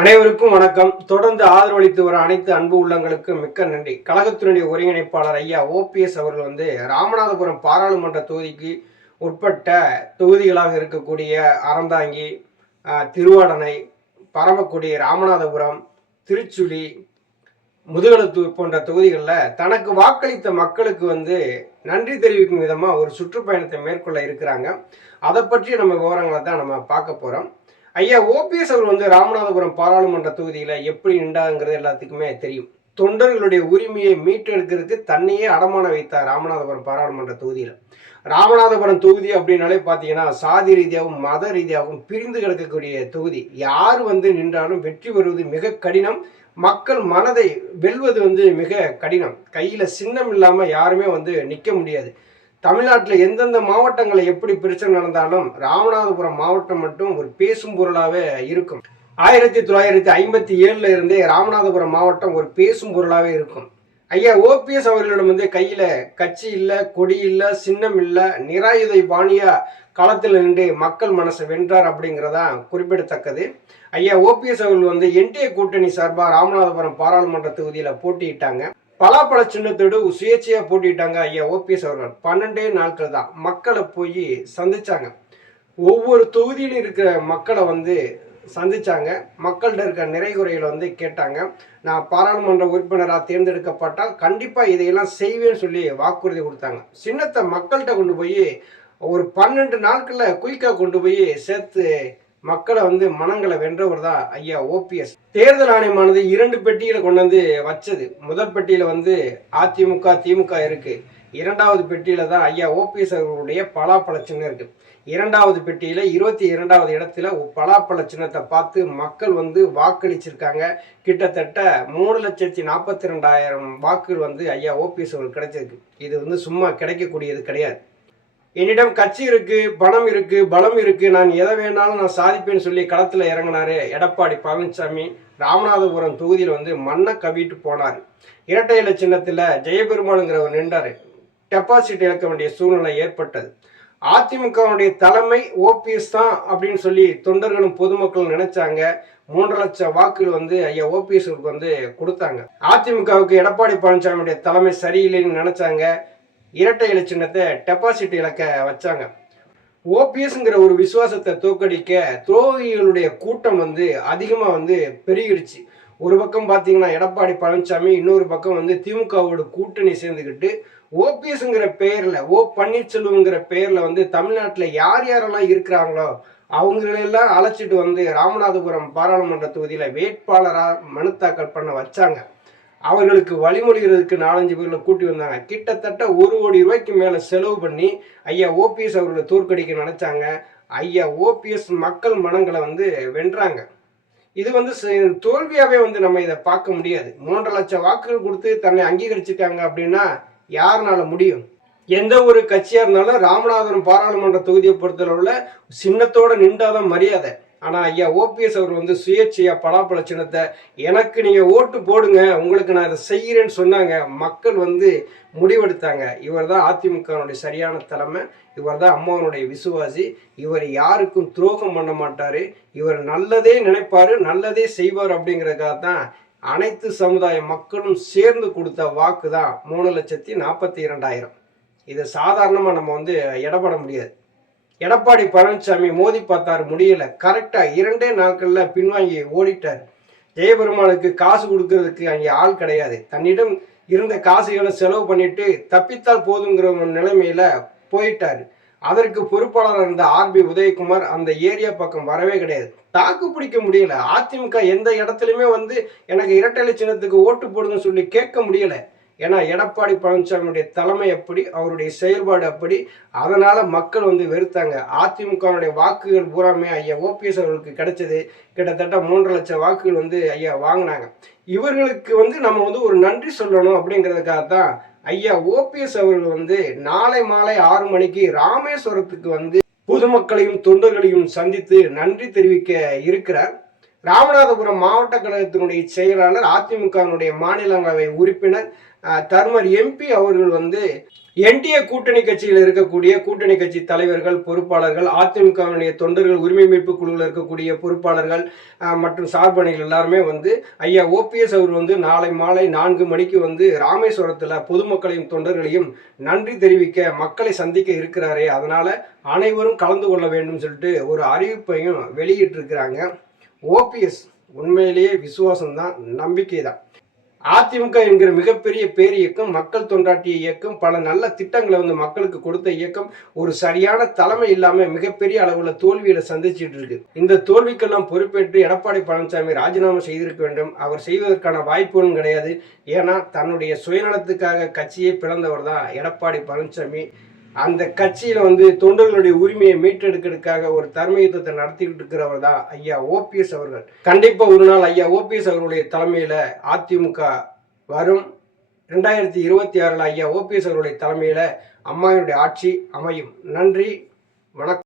அனைவருக்கும் வணக்கம். தொடர்ந்து ஆதரவளித்து வர அனைத்து அன்பு உள்ளங்களுக்கும் மிக்க நன்றி. கழகத்தினுடைய ஒருங்கிணைப்பாளர் ஐயா ஓபிஎஸ் அவர்கள் வந்து ராமநாதபுரம் பாராளுமன்ற தொகுதிக்கு உட்பட்ட தொகுதிகளாக இருக்கக்கூடிய அறந்தாங்கி திருவாடனை பரமக்குடி ராமநாதபுரம் திருச்சுழி முதுகலத்தூர் போன்ற தொகுதிகளில் தனக்கு வாக்களித்த மக்களுக்கு வந்து நன்றி தெரிவிக்கும் விதமாக ஒரு சுற்றுப்பயணத்தை மேற்கொள்ள இருக்கிறாங்க. அதை பற்றி நம்ம விவரங்களை தான் நம்ம பார்க்க போகிறோம் ஐயா ஓபிஎஸ் அவர் வந்து ராமநாதபுரம் பாராளுமன்ற தொகுதியில் எப்படி நின்றாங்கிறது எல்லாத்துக்குமே தெரியும். தொண்டர்களுடைய உரிமையை மீட்டெடுக்கிறதுக்கு தன்னையே அடமான வைத்தார் ராமநாதபுரம் பாராளுமன்ற தொகுதியில். ராமநாதபுரம் தொகுதி அப்படின்னாலே பார்த்தீங்கன்னா சாதி ரீதியாகவும் மத ரீதியாகவும் பிரிந்து கிடக்கக்கூடிய தொகுதி. யார் வந்து நின்றாலும் வெற்றி பெறுவது மிக கடினம். மக்கள் மனதை வெல்வது வந்து மிக கடினம். கையில் சின்னம் இல்லாமல் யாருமே வந்து நிற்க முடியாது. தமிழ்நாட்டில் எந்தெந்த மாவட்டங்களில் எப்படி பிரச்சனை நடந்தாலும் ராமநாதபுரம் மாவட்டம் மட்டும் ஒரு பேசும் பொருளாகவே இருக்கும். ஆயிரத்தி தொள்ளாயிரத்தி ஐம்பத்தி ஏழுல இருந்தே ராமநாதபுரம் மாவட்டம் ஒரு பேசும் பொருளாகவே இருக்கும். ஐயா ஓபிஎஸ் அவர்களிடம் வந்து கையில கட்சி இல்ல கொடி இல்ல சின்னம் இல்ல நிராயுதை பாணியா களத்தில் நின்று மக்கள் மனசை வென்றார் அப்படிங்கிறதா குறிப்பிடத்தக்கது. ஐயா ஓபிஎஸ் அவர்கள் வந்து என்டிஏ கூட்டணி சார்பாக ராமநாதபுரம் பாராளுமன்ற தொகுதியில போட்டியிட்டாங்க. பலாப்பழ சின்னத்தோடு சுயேட்சையா போட்டிட்டாங்க ஐயா ஓபிஎஸ் அவர்கள். பன்னெண்டே நாட்கள் தான் மக்களை போய் சந்திச்சாங்க. ஒவ்வொரு தொகுதியிலும் இருக்கிற மக்களை வந்து சந்திச்சாங்க. மக்கள்கிட்ட இருக்க நிறை குறைகளை வந்து கேட்டாங்க. நான் பாராளுமன்ற உறுப்பினராக தேர்ந்தெடுக்கப்பட்டால் கண்டிப்பாக இதையெல்லாம் செய்வேன்னு சொல்லி வாக்குறுதி கொடுத்தாங்க. சின்னத்தை மக்கள்கிட்ட கொண்டு போய் ஒரு பன்னெண்டு நாட்களில் குயிக்காக கொண்டு போய் சேர்த்து மக்களை வந்து மனங்களை வென்றவர் தான் ஐயா ஓபிஎஸ் தேர்தல் ஆணையமானது இரண்டு பெட்டியில கொண்டு வந்து வச்சது. முதல் பெட்டியில வந்து அதிமுக திமுக இருக்கு. இரண்டாவது பெட்டியில தான் ஐயா ஓபிஎஸ் அவர்களுடைய பலாப்பழ சின்னம் இருக்கு. இரண்டாவது பெட்டியில இருபத்தி இரண்டாவது இடத்துல பலாப்பழ சின்னத்தை பார்த்து மக்கள் வந்து வாக்களிச்சிருக்காங்க. கிட்டத்தட்ட மூணு லட்சத்தி நாற்பத்தி ரெண்டாயிரம் வாக்குகள் வந்து ஐயா ஓபிஎஸ் அவர்கள் கிடைச்சிருக்கு. இது வந்து சும்மா கிடைக்கக்கூடியது கிடையாது. என்னிடம் கட்சி இருக்கு பணம் இருக்கு பலம் இருக்கு நான் எதை வேணாலும் நான் சாதிப்பேன்னு சொல்லி களத்துல இறங்கினாரு எடப்பாடி பழனிசாமி ராமநாதபுரம் தொகுதியில் வந்து மண்ணை கவிட்டு போனார். இரட்டை இலை சின்னத்தில் ஜெயபெருமானுங்கிறவர் நின்றாரு. டெபாசிட் இழக்க வேண்டிய சூழ்நிலை ஏற்பட்டது. அதிமுகவுடைய தலைமை ஓபிஎஸ் தான் அப்படின்னு சொல்லி தொண்டர்களும் பொதுமக்களும் நினைச்சாங்க. மூன்று லட்சம் வாக்குகள் வந்து ஐயா ஓபிஎஸ்க்கு வந்து கொடுத்தாங்க. அதிமுகவுக்கு எடப்பாடி பழனிசாமியுடைய தலைமை சரியில்லைன்னு நினைச்சாங்க. இரட்டை இலை சின்னத்தை டெபாசிட் இழக்க வச்சாங்க. ஓபிஎஸ்ங்கிற ஒரு விசுவாசத்தை தோக்கடிக்க துரோகிகளுடைய கூட்டம் வந்து அதிகமாக வந்து பெருகிடுச்சு. ஒரு பக்கம் பார்த்தீங்கன்னா எடப்பாடி பழனிசாமி இன்னொரு பக்கம் வந்து திமுகவோட கூட்டணி சேர்ந்துக்கிட்டு ஓபிஎஸ்ங்கிற பெயரில் ஓ பன்னீர்செல்வங்கிற பெயரில் வந்து தமிழ்நாட்டில் யார் யாரெல்லாம் இருக்கிறாங்களோ அவங்களெல்லாம் அழைச்சிட்டு வந்து ராமநாதபுரம் பாராளுமன்ற தொகுதியில் வேட்பாளராக மனு தாக்கல் பண்ண வச்சாங்க. அவர்களுக்கு வழிமொழிகிறதுக்கு நாலஞ்சு பேர்களை கூட்டி வந்தாங்க. கிட்டத்தட்ட ஒரு கோடி ரூபாய்க்கு மேலே செலவு பண்ணி ஐயா ஓபிஎஸ் அவர்களை தோற்கடிக்க நினச்சாங்க. ஐயா ஓபிஎஸ் மக்கள் மனங்களை வந்து வென்றாங்க. இது வந்து தோல்வியாகவே வந்து நம்ம இதை பார்க்க முடியாது. மூன்றரை லட்சம் வாக்குகள் கொடுத்து தன்னை அங்கீகரிச்சிருக்காங்க அப்படின்னா யாருனால முடியும்? எந்த ஒரு கட்சியாக இருந்தாலும் ராமநாதபுரம் பாராளுமன்ற தொகுதியை பொறுத்தளவில் சின்னத்தோட நின்றாதான் மரியாதை. ஆனால் ஐயா ஓபிஎஸ் அவர் வந்து சுயேட்சையா பலாப்பழ சின்னத்தை எனக்கு நீங்கள் ஓட்டு போடுங்க உங்களுக்கு நான் இதை செய்கிறேன்னு சொன்னாங்க. மக்கள் வந்து முடிவெடுத்தாங்க. இவர் தான் அதிமுகவுடைய சரியான தலைமை இவர் தான் அம்மாவனுடைய விசுவாசி இவர் யாருக்கும் துரோகம் பண்ண மாட்டார் இவர் நல்லதே நினைப்பார் நல்லதே செய்வார் அப்படிங்கிறதுக்காக தான் அனைத்து சமுதாய மக்களும் சேர்ந்து கொடுத்த வாக்கு தான் மூணு லட்சத்தி நாற்பத்தி இரண்டாயிரம். இதை சாதாரணமாக நம்ம வந்து இடப்பட முடியாது. எடப்பாடி பழனிசாமி மோதி பார்த்தாரு முடியல. கரெக்டா இரண்டே நாட்கள்ல பின்வாங்கி ஓடிட்டார். ஜெயபெருமானுக்கு காசு கொடுக்கறதுக்கு அங்கே ஆள் கிடையாது. தன்னிடம் இருந்த காசுகளை செலவு பண்ணிட்டு தப்பித்தால் போதுங்கிற ஒரு நிலைமையில போயிட்டார். அதற்கு பொறுப்பாளராக இருந்த ஆர்பி உதயகுமார் அந்த ஏரியா பக்கம் வரவே கிடையாது. தாக்கு பிடிக்க முடியல. அதிமுக எந்த இடத்துலையுமே வந்து எனக்கு இரட்டை சின்னத்துக்கு ஓட்டு போடுங்கன்னு சொல்லி கேட்க முடியல. ஏன்னா எடப்பாடி பழனிசாமியுடைய தலைமை அப்படி அவருடைய செயல்பாடு அப்படி அதனால மக்கள் வந்து வெறுத்தாங்க. அதிமுகவுடைய வாக்குகள் பூராமே ஐயா ஓபிஎஸ் அவர்களுக்கு கிடைச்சது. கிட்டத்தட்ட மூன்று லட்சம் வாக்குகள் வந்து ஐயா வாங்கினாங்க. இவர்களுக்கு வந்து நம்ம வந்து ஒரு நன்றி சொல்லணும் அப்படிங்கிறதுக்காக தான் ஐயா ஓபிஎஸ் அவர்கள் வந்து நாளை மாலை ஆறு மணிக்கு ராமேஸ்வரத்துக்கு வந்து பொதுமக்களையும் தொண்டர்களையும் சந்தித்து நன்றி தெரிவிக்க இருக்கிறார். ராமநாதபுரம் மாவட்ட கழகத்தினுடைய செயலாளர் அதிமுகவினுடைய மாநிலங்களவை உறுப்பினர் தர்மர் எம்பி அவர்கள் வந்து என்டிஏ கூட்டணி கட்சியில் இருக்கக்கூடிய கூட்டணி கட்சி தலைவர்கள் பொறுப்பாளர்கள் அதிமுகவினுடைய தொண்டர்கள் உரிமை மீட்பு குழுவில் இருக்கக்கூடிய பொறுப்பாளர்கள் மற்றும் சார்பணிகள் எல்லாருமே வந்து ஐயா ஓபிஎஸ் அவர் வந்து நாளை மாலை நான்கு மணிக்கு வந்து ராமேஸ்வரத்தில் பொதுமக்களையும் தொண்டர்களையும் நன்றி தெரிவிக்க மக்களை சந்திக்க இருக்கிறாரே. அதனால அனைவரும் கலந்து கொள்ள வேண்டும் சொல்லிட்டு ஒரு அறிவிப்பையும் வெளியிட்டிருக்கிறாங்க. ஓபிஎஸ் உண்மையிலேயே விசுவாசம் தான் நம்பிக்கை தான் அதிமுக என்கிற மிகப்பெரிய பேர் இயக்கம் மக்கள் தொண்டாட்டிய இயக்கம் பல நல்ல திட்டங்களை வந்து மக்களுக்கு கொடுத்த இயக்கம் ஒரு சரியான தலைமை இல்லாம மிகப்பெரிய அளவுல தோல்வியில சந்திச்சுட்டு இருக்கு. இந்த தோல்விக்கெல்லாம் பொறுப்பேற்று எடப்பாடி பழனிசாமி ராஜினாமா செய்திருக்க வேண்டும். அவர் செய்வதற்கான வாய்ப்புகளும் கிடையாது. ஏன்னா தன்னுடைய சுயநலத்துக்காக கட்சியை பிளந்தவர் தான் எடப்பாடி பழனிசாமி. அந்த கட்சியில வந்து தொண்டர்களுடைய உரிமையை மீட்டெடுக்கிறதுக்காக ஒரு தர்ம யுத்தத்தை நடத்திக்கிட்டு இருக்கிறவர் தான் ஐயா ஓபிஎஸ் அவர்கள். கண்டிப்பா ஒரு நாள் ஐயா ஓபிஎஸ் அவர்களுடைய தலைமையில அதிமுக வரும். ரெண்டாயிரத்தி இருபத்தி ஆறுல ஐயா ஓபிஎஸ் அவர்களுடைய தலைமையில அம்மாவினுடைய ஆட்சி அமையும். நன்றி வணக்கம்.